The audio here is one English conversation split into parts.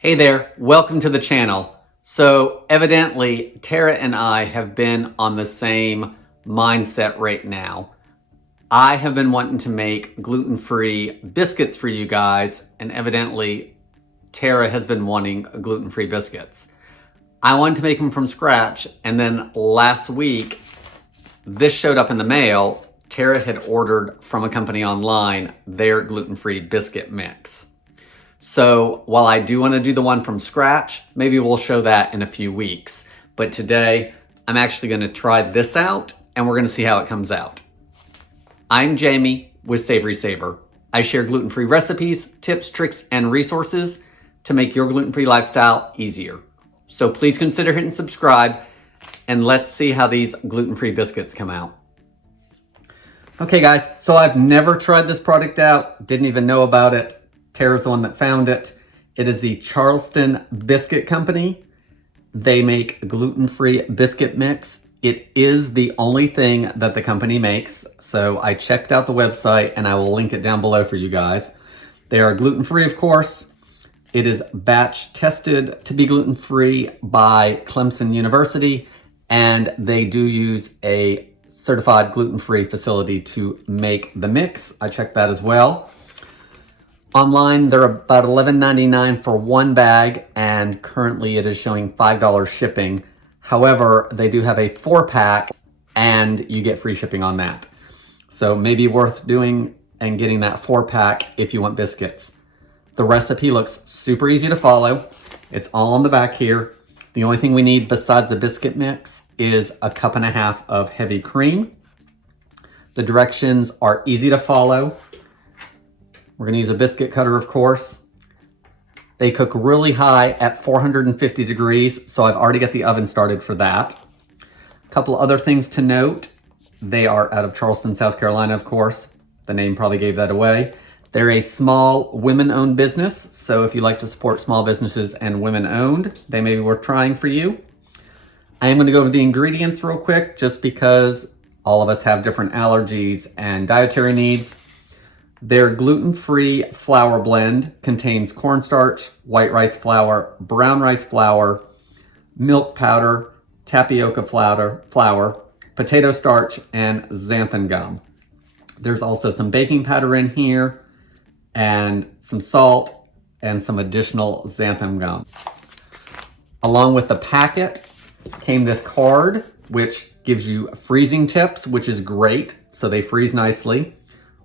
Hey there, welcome to the channel. So evidently, Tara and I have been on the same mindset right now. I have been wanting to make gluten-free biscuits for you guys, and evidently Tara has been wanting gluten-free biscuits. I wanted to make them from scratch, and then last week, this showed up in the mail. Tara had ordered from a company online their gluten-free biscuit mix. So while I do want to do the one from scratch, maybe we'll show that in a few weeks. But today, I'm actually going to try this out and we're going to see how it comes out. I'm Jamie with SavorySaver. I share gluten-free recipes, tips, tricks, and resources to make your gluten-free lifestyle easier. So please consider hitting subscribe and let's see how these gluten-free biscuits come out. Okay guys, so I've never tried this product out, didn't even know about it. Tara's the one that found it. It is the Charleston Biscuit Company. They make gluten-free biscuit mix. It is the only thing that the company makes. So I checked out the website and I will link it down below for you guys. They are gluten-free, of course. It is batch tested to be gluten-free by Clemson University. And they do use a certified gluten-free facility to make the mix. I checked that as well. Online, they're about $11.99 for one bag, and currently it is showing $5 shipping. However, they do have a 4-pack, and you get free shipping on that. So maybe worth doing and getting that 4-pack if you want biscuits. The recipe looks super easy to follow. It's all on the back here. The only thing we need besides the biscuit mix is a 1.5 cups of heavy cream. The directions are easy to follow. We're gonna use a biscuit cutter, of course. They cook really high at 450 degrees, so I've already got the oven started for that. A couple other things to note. They are out of Charleston, South Carolina, of course. The name probably gave that away. They're a small women-owned business, so if you like to support small businesses and women-owned, they may be worth trying for you. I am gonna go over the ingredients real quick, just because all of us have different allergies and dietary needs. Their gluten-free flour blend contains cornstarch, white rice flour, brown rice flour, milk powder, tapioca flour, potato starch, and xanthan gum. There's also some baking powder in here, and some salt, and some additional xanthan gum. Along with the packet came this card, which gives you freezing tips, which is great, so they freeze nicely.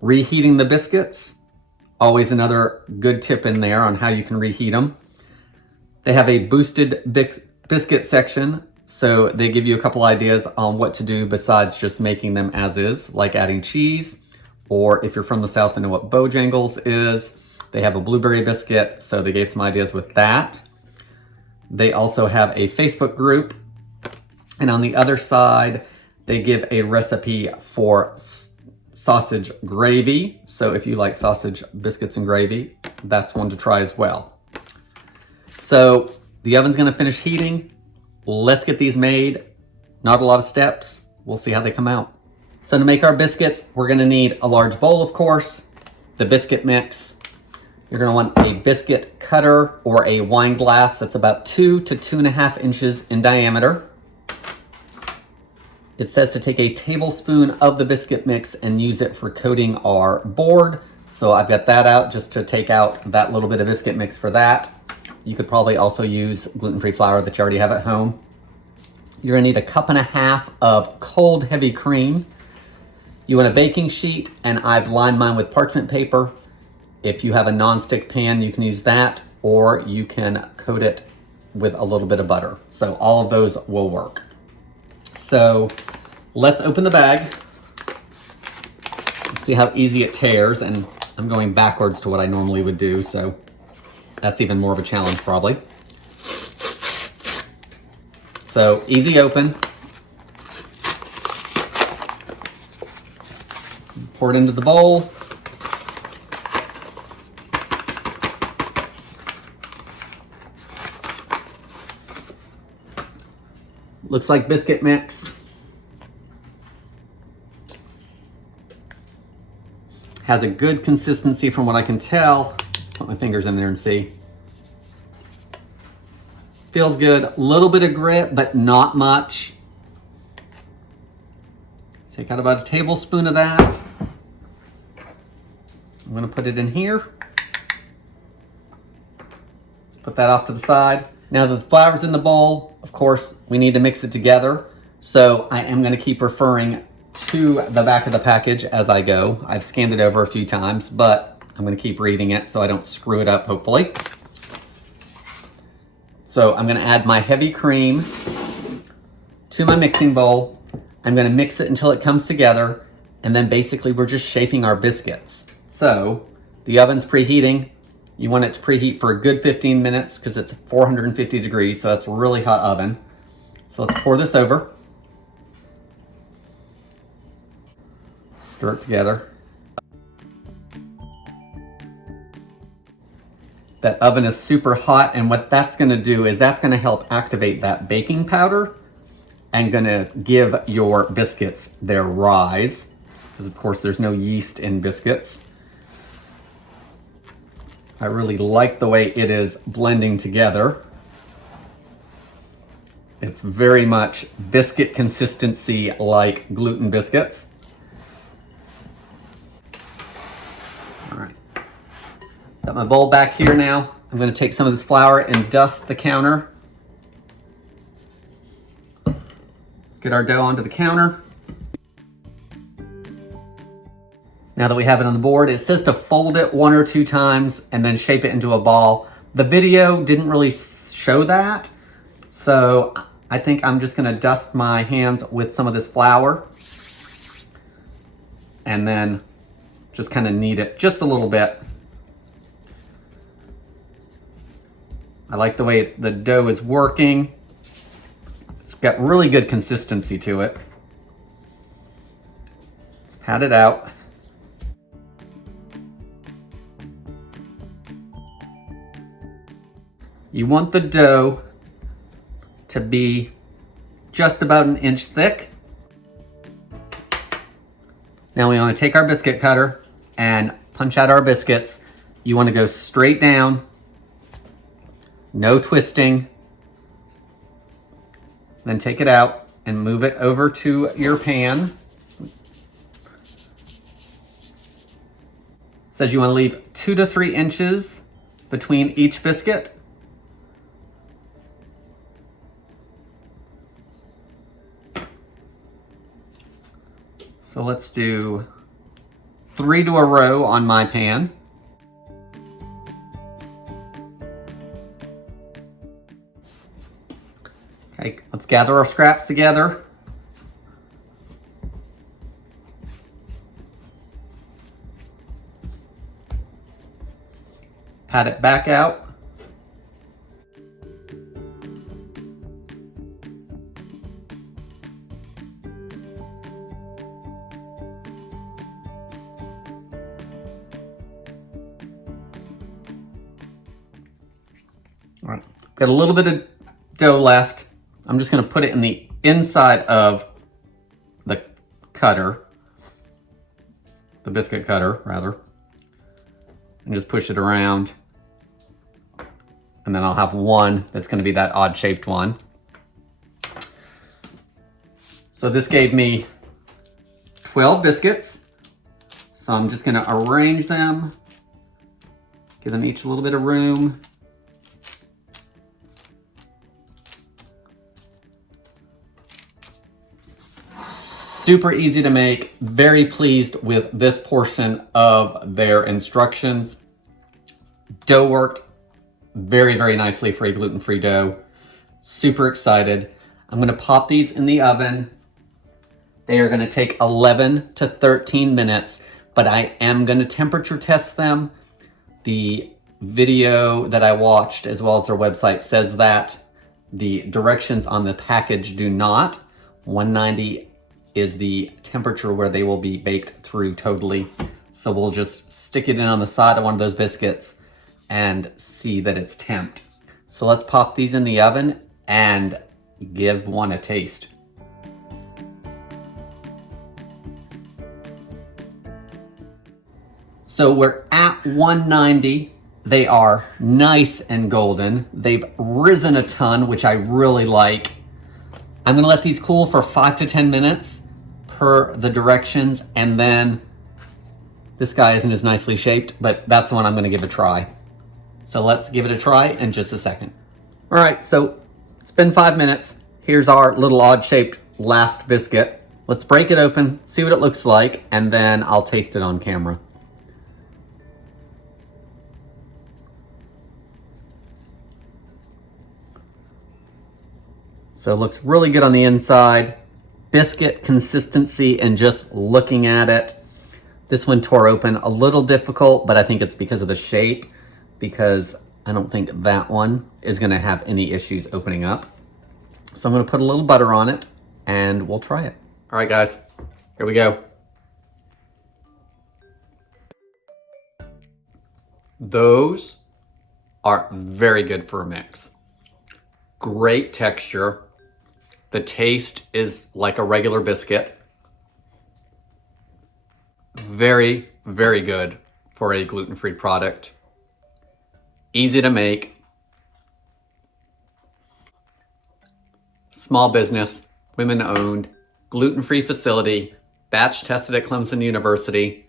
Reheating the biscuits, always another good tip in there on how you can reheat them. They have a boosted biscuit section, so they give you a couple ideas on what to do besides just making them as is, like adding cheese, or if you're from the South and know what Bojangles is, they have a blueberry biscuit, so they gave some ideas with that. They also have a Facebook group, and on the other side, they give a recipe for sausage gravy. So if you like sausage biscuits and gravy, that's one to try as well. So the oven's gonna finish heating. Let's get these made. Not a lot of steps. We'll see how they come out. So to make our biscuits, we're gonna need a large bowl, of course, the biscuit mix. You're gonna want a biscuit cutter or a wine glass that's about 2 to 2.5 inches in diameter. It says to take a tablespoon of the biscuit mix and use it for coating our board. So I've got that out just to take out that little bit of biscuit mix for that. You could probably also use gluten-free flour that you already have at home. You're gonna need a 1.5 cups of cold heavy cream. You want a baking sheet, and I've lined mine with parchment paper. If you have a non-stick pan, you can use that, or you can coat it with a little bit of butter. So all of those will work. So let's open the bag. Let's see how easy it tears, and I'm going backwards to what I normally would do, so that's even more of a challenge probably. So easy open. Pour it into the bowl. Looks like biscuit mix. Has a good consistency from what I can tell. Put my fingers in there and see. Feels good. A little bbit of grit, but not much. Take out about a tablespoon of that. I'm gonna put it in here. Put that off to the side. Now that the flour's in the bowl, of course, we need to mix it together. So I am gonna keep referring to the back of the package as I go. I've scanned it over a few times, but I'm gonna keep reading it so I don't screw it up, hopefully. So I'm gonna add my heavy cream to my mixing bowl. I'm gonna mix it until it comes together, and then basically we're just shaping our biscuits. So the oven's preheating. You want it to preheat for a good 15 minutes because it's 450 degrees, so that's a really hot oven. So let's pour this over. Stir it together. That oven is super hot, and what that's gonna do is that's gonna help activate that baking powder and gonna give your biscuits their rise. Because of course there's no yeast in biscuits. I really like the way it is blending together. It's very much biscuit consistency like gluten biscuits. All right, got my bowl back here now. I'm gonna take some of this flour and dust the counter. Get our dough onto the counter. Now that we have it on the board, it says to fold it 1 or 2 times and then shape it into a ball. The video didn't really show that, so I think I'm just gonna dust my hands with some of this flour and then just kind of knead it just a little bit. I like the way the dough is working. It's got really good consistency to it. Let's pat it out. You want the dough to be just about 1 inch thick. Now we want to take our biscuit cutter and punch out our biscuits. You want to go straight down, no twisting. Then take it out and move it over to your pan. It says you want to leave 2 to 3 inches between each biscuit. So let's do 3 to a row on my pan. Okay, let's gather our scraps together. Pat it back out. All right, got a little bit of dough left. I'm just gonna put it in the inside of the cutter, the biscuit cutter rather, and just push it around. And then I'll have one that's gonna be that odd shaped one. So this gave me 12 biscuits. So I'm just gonna arrange them, give them each a little bit of room. Super easy to make, very pleased with this portion of their instructions. Dough worked very, very nicely for a gluten-free dough. Super excited. I'm gonna pop these in the oven. They are gonna take 11 to 13 minutes, but I am gonna temperature test them. The video that I watched, as well as their website, says that the directions on the package do not. 190 is the temperature where they will be baked through totally. So we'll just stick it in on the side of one of those biscuits and see that it's temped. So let's pop these in the oven and give one a taste. So we're at 190 They are nice and golden. They've risen a ton, which I really like. I'm gonna let these cool for 5 to 10 minutes per the directions, and then this guy isn't as nicely shaped, but that's the one I'm gonna give a try. So let's give it a try in just a second. All right, so it's been 5 minutes. Here's our little odd shaped last biscuit. Let's break it open, see what it looks like, and then I'll taste it on camera. So it looks really good on the inside. Biscuit consistency, and just looking at it. This one tore open a little difficult, but I think it's because of the shape, because I don't think that one is gonna have any issues opening up. So I'm gonna put a little butter on it and we'll try it. All right, guys, here we go. Those are very good for a mix. Great texture. The taste is like a regular biscuit. Very, very good for a gluten-free product. Easy to make. Small business, women-owned, gluten-free facility, batch tested at Clemson University.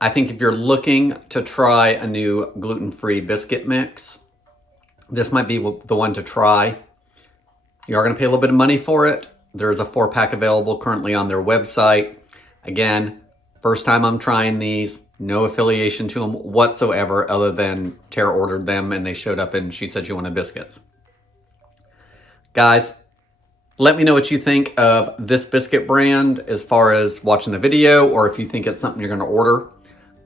I think if you're looking to try a new gluten-free biscuit mix, this might be the one to try. You are going to pay a little bit of money for it. There's a 4-pack available currently on their website. Again, first time I'm trying these, no affiliation to them whatsoever other than Tara ordered them and they showed up and she said she wanted biscuits. Guys, let me know what you think of this biscuit brand as far as watching the video, or if you think it's something you're going to order.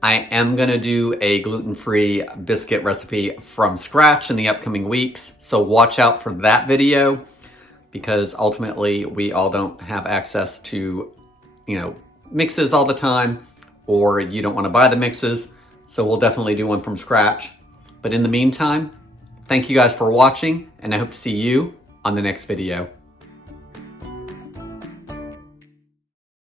I am going to do a gluten-free biscuit recipe from scratch in the upcoming weeks, so watch out for that video, because ultimately we all don't have access to, mixes all the time, or you don't want to buy the mixes. So we'll definitely do one from scratch. But in the meantime, thank you guys for watching, and I hope to see you on the next video.